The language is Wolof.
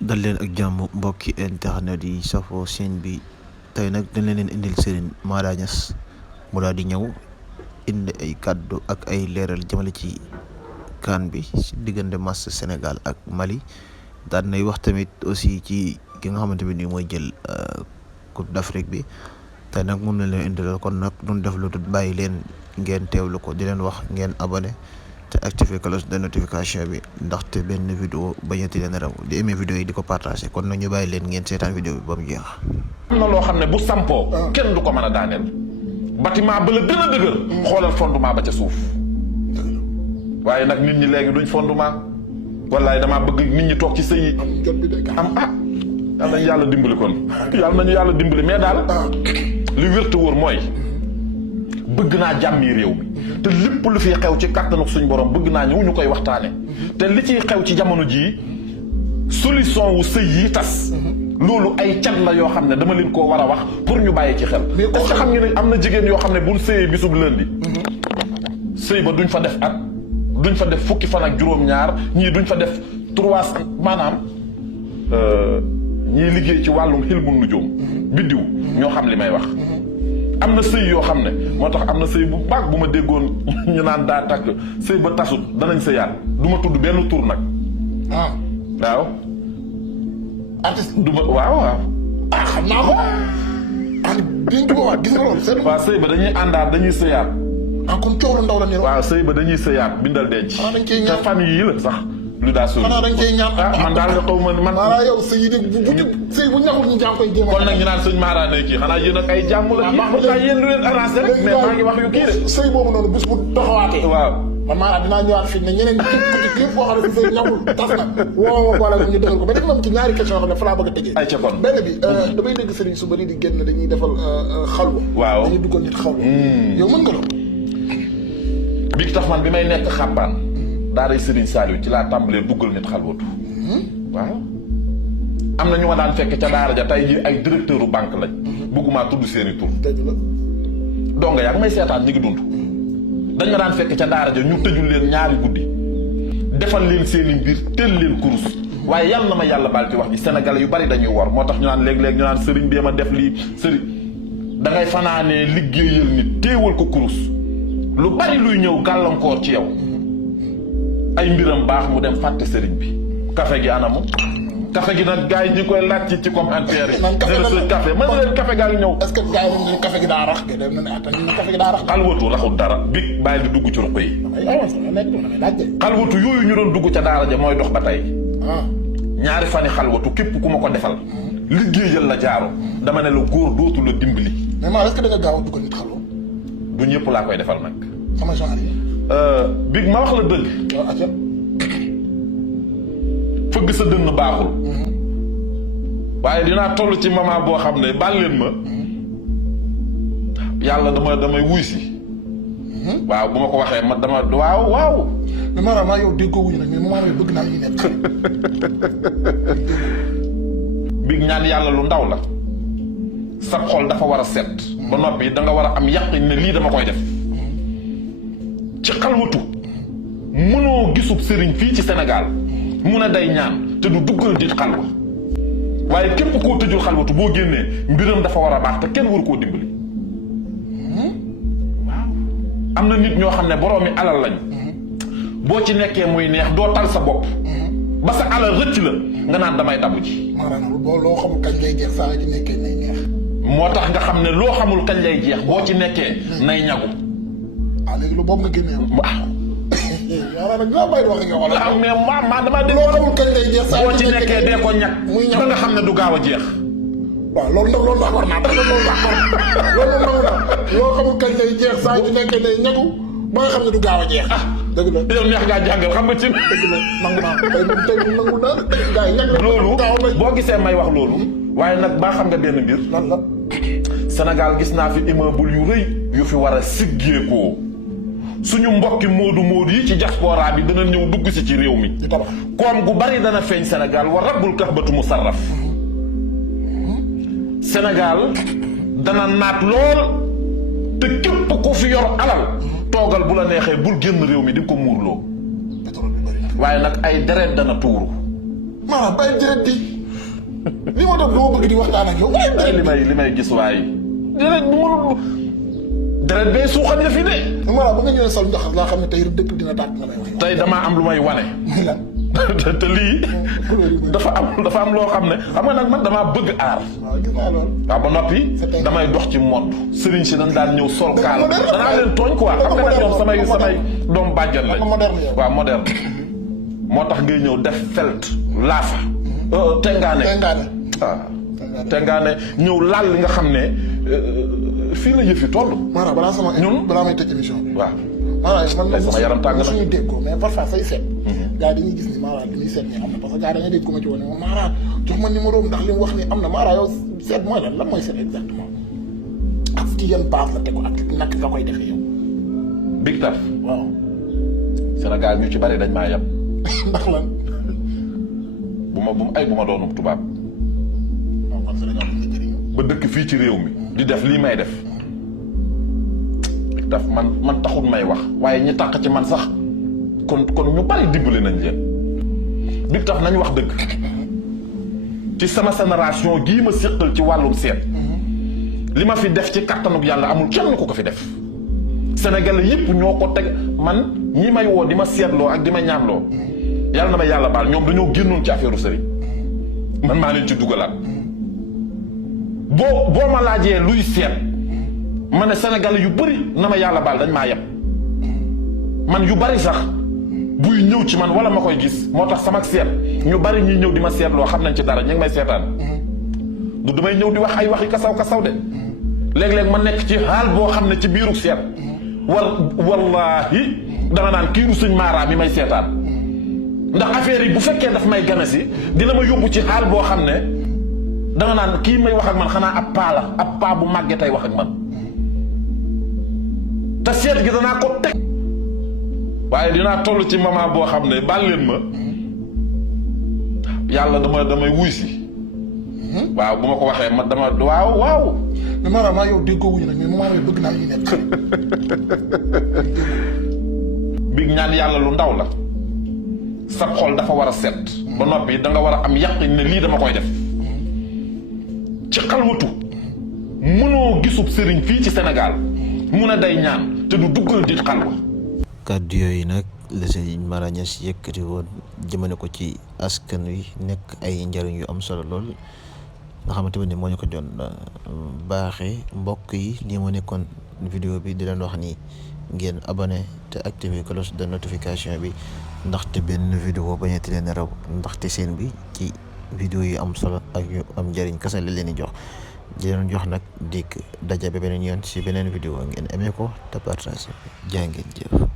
dal leen ak jàmm mbokki internet yi safoo seen bi tey nag dañ leen indil Serigne Mara Niass mu daal di ñëw indi ay kàddu ak ay leeral jëmale ci CAN bi ci diggante match Sénégal ak Mali daal nay wax tamit aussi ci ki nga xamante ni mooy jël Coupe d'Afrique bi tey nag mun na leen indil kon nag duñ def lu dul bàyyi leen ngeen teewlu ko di leen wax ngeen abonné te activer cloche de notification bi ndaxte benn vidéo bañati leen raw di aimé vidéo yi di ko partagé kon nag ñu bàyyi leen ngeen seetaan vidéo bi ba mu jeex. am na loo xam ne bu sampoo kenn du ko mën a daaneel bâtiment ba la gën a dëgër xoolal fondement ba ca suuf waaye nag nit ñi léegi duñ fondement wallaay damaa bëgg nit ñi toog ci sëy yi am yal nañu yàlla dimbali kon yàlla nañu yàlla dimbali mais daal li wér te wóor mooy bëgg naa jàmmi réew mi te lépp lu fi xew ci kàttanu suñ borom bëgg naa ñëw ñu koy waxtaane te li ciy xew ci jamono jii solution wu sëy yi tas loolu ay cat la yoo xam ne dama leen koo war a wax pour ñu bàyyi ci xel est-ce que xam nga ne am na jigéen yoo xam ne buñ sëyee bisub lundi sëy ba duñ fa def at duñ fa def fukki fan ak juróom-ñaar ñii duñ fa def 3 maanaam ñii liggéey ci wàllum xilmu nujuum biddiw ñoo xam li may wax am na sëy yoo xam ne moo tax am na sëy bu baax bu ma déggoon ñu naan daa tàkk sëy ba tasut danañ sëyaat du ma tudd benn tur nag waaw artiste du ma waaw xam naa ko diñ ko waat gis nga loolu seen waaw sëy ba dañuy àndaat dañuy sëyaat comme coow lu ndaw la nii waaw sëy ba dañuy sëyaat bindal denc te famille yi la sax lu daa sori xanaa dañ cey ñaan man daal nga xaw ma man Mara yow sëy di sëy bu ñaxul ñu jàng koy jéem kon nag ñu naan sëñ Mara ne kii xanaa yéen ak ay jàmm la kii yéen lu leen arrangé rek mais maa ngi wax yu kii de sëy boobu noonu bis bu taxawaatee waaw man Mara dinaa ñëwaat fii ne ñeneen képp koo xam ne sëy ñaxul tas na woo wala ñu dëgal ko mais dafa am ci ñaari question yoo xam ne fa laa bëgg a tëjee ay ca kon benn bi damay dégg sëriñ su bëri di génn dañuy defal xalwa waaw dañuy duggal nit xalwa yow mën nga loolu bi tax man bi may nekk xàbbaan daaray Serigne Saliou ci laa tàmbalee duggal nit xalwatu waaw am na ñu ma daan fekk ca daara ja tey jii ay directeur u banque lañ bëggumaa tudd seeni tur donga yaa ngi may seetaan ñi ngi dund dañ ma daan fekk ca daara ja ñu tëjul leen ñaari guddi defal leen seeni mbir teel leen kurus waaye yàlla na ma yàlla baal ci wax ji sénégalais yu bari dañuy war moo tax ñu naan léeg-léeg ñu naan sëriñ bee ma def lii sëriñ da ngay fanaanee liggéeyal nit téewal ko kurus lu bari luy ñëw gàllankoor ci yow ay mbiram baax mu dem fàtte sëriñ bi café gi anamu café gi nag gars yi ñu koy laaj ci commentaire yi ne café mën leen café gaa ngi ñëw est-ce que gars yi ñu café gi daa rax de dem na ata ñu café gi daa rax xalwatu raxul dara bi bàyyi di dugg ci ruq yi xalwatu yooyu ñu doon dugg ca daara ja mooy dox ba tey ñaari fani xalwatu képp ku ma ko defal liggéeyal la jaaro dama ne la góor dootu la dimbali mais maa est-ce que da nga gaaw a dugg nit xalwa du ñëpp laa koy defal nag sama genre yi big ma wax la dëgg fëgg sa dënn baaxul waaye dinaa toll ci moment boo xam ne baal leen ma yàlla damay wuy si waaw bu ma ko waxee ma dama waaw mais Mara maa yow déggoo wuñu nag mais moment bi bëgg naa ñu nekk big ñaan yàlla lu ndaw la sa xol dafa war a set ba noppi da nga war a am yaqin ne lii dama koy def ci xalwatu mënoo gisub sëriñ fii ci Sénégal mun a day ñaan te du duggal dit xalwa waaye képp koo tëjul xalwatu boo génnee mbiram dafa war a baax te kenn waru koo dimbali waaw am na nit ñoo xam ne boroomi alal lañ boo ci nekkee muy neex doo tal sa bopp ba sa alal rëcc la nga naan damay dabu ji maanaam loo xamul kañ lay jeex saa ci nekkee nay neex moo tax nga xam ne loo xamul kañ lay jeex boo ci nekkee nay ñagu léegi lu boobu nga génnee waaw nag laa may wax ak yow waaw mais maa dama dégg loo xamul kañ lay jeex saa boo ci nekkee dee ko ñag ba nga xam ne du gaaw a jeex waaw loolu ndax war naa loolu nangu naa loo xamul kañ lay jeex saa ci nekkee day ñagu ba nga xam ne du gaaw a jeex dëgg la yow neex ngaa jàngal xam nga ci dëgg la nangu naa tey nangu naa gars yi ñag loolu boo gisee may wax loolu waaye nag baa xam nga benn mbir lan la Sénégal gis naa fi immeuble yu rëy yu fi war a siggeekoo suñu mbokki moodu yi ci diaspora bi dana ñëw dugg si ci réew mi koom gu bari dana feeñ Sénégal wa rabbul kahbatu musarraf Sénégal dana naat lool te képp ku fi yor alal toogal bu la neexee bul génn réew mi di ko muurloo waaye nag ay deret dana tuuru maanaam bàyyi deret bi li ma doon doo bëgg di waxtaan ak yow bàyyi deret bi li may gis waaye deret bu mënul deret bee suuxal ya fi de maanaam ba nga ñëwee sol njaxas laa xam ne tey dëkk dina tàkk nga may wax tey damaa am lu may wane muy lan te lii dafa am loo xam ne xam nga nag man damaa bëgg aar waaw gis naa loolu waaw ba noppi damay dox ci mode sëriñ si dañ daan ñëw sol kaal danaa leen tooñ quoi xam nga nag ñoom samay doom bàjjan lañ waaw moderne moo tax ngay ñëw def felt laafa tengaane tengaane ñëw laal li nga xam ne fii la yëf yi toll maanaam balaa may tëj émission bi waaw maanaam man sama yaram tàng na suñuy déggoo mais parfois say seet gars yi dañuy gis ni Mara li muy seet ni am na parce que gars dañuy dégg ko ma ci woon ne ma Mara jox ma numéro ndax li mu wax ni am na Mara yow seet mooy lan mooy seet exactement ak ci yan base la teg ko ak nak nga koy defee yow Big Taf waaw Sénégal ñu ci bari dañ maa yem ndax lan bu ma doonum tubaab waaw kon Sénégal ñu jëriñu ba dëkk fii ci réew mi di def lii may def Big Taf man taxul may wax waaye ñi taq ci man sax kon ñu bari dimbali nañ leen Big Taf nañ wax dëgg ci sama génération gii ma séqal ci wàllum seet li ma fi def ci kattanug yàlla amul kenn ku ko fi def Sénégalais yëpp ñoo ko teg man ñi may woo di ma seetloo ak di ma ñaanloo yàlla na ma yàlla baal ñoom dañoo génnoon ci affaire sëriñ man maa leen ci dugalaat boo ma laajee luy seet ma ne Sénégalais yu bëri na ma yàlla baal dañ maa yeb man yu bëri sax buy ñëw ci man wala ma koy gis moo tax sama seet ñu bëri ñuy ñëw di ma seetloo xam nañ ci dara ñu ngi may seetaan du damay ñëw di wax ay waxi kasaw de léeg-léeg ma nekk ci xaal boo xam ne ci biiru seet wallaahi dama naan kiiru sëñ Mara mi may seetaan ndax affaire yi bu fekkee daf may gane si dina ma yóbbu ci xaal boo xam ne danga naan kii may wax ak man xanaa ab paa bu màggee tey wax ak man te seet gi danaa ko teg waaye dinaa toll ci moment boo xam ne baal leen ma yàlla damay wuy si waaw bu ma ko waxee ma dama waaw mais maanaam maa yow déggoo wuñu nag mais moment yi bëgg naa ñu nekk bi ñaan yàlla lu ndaw la sa xol dafa war a set ba noppi da nga war a am yàqin ne lii dama koy def ci xalwatu mënoo gisub sëriñ fii ci Sénégal mun a day ñaan te du duggal di xalwa kàddu yooyu nag la Serigne Mara Niass yëkkati woon jëmale ko ci askan wi nekk ay njariñ yu am solo lool nga xamante ne moo ñu ko doon baaxee mbokk yi lii moo nekkoon vidéo bi di leen wax ni ngeen abonné te activer cloche de notification bi ndaxte benn vidéo bañati leen raw ndaxte seen bi ci vidéo yu am solo ak yu am njëriñ kese la leen di jox di leen jox nag dikk daja ba beneen yoon si beneen vidéo ngeen aimé ko te partagé jaa ngeen jëf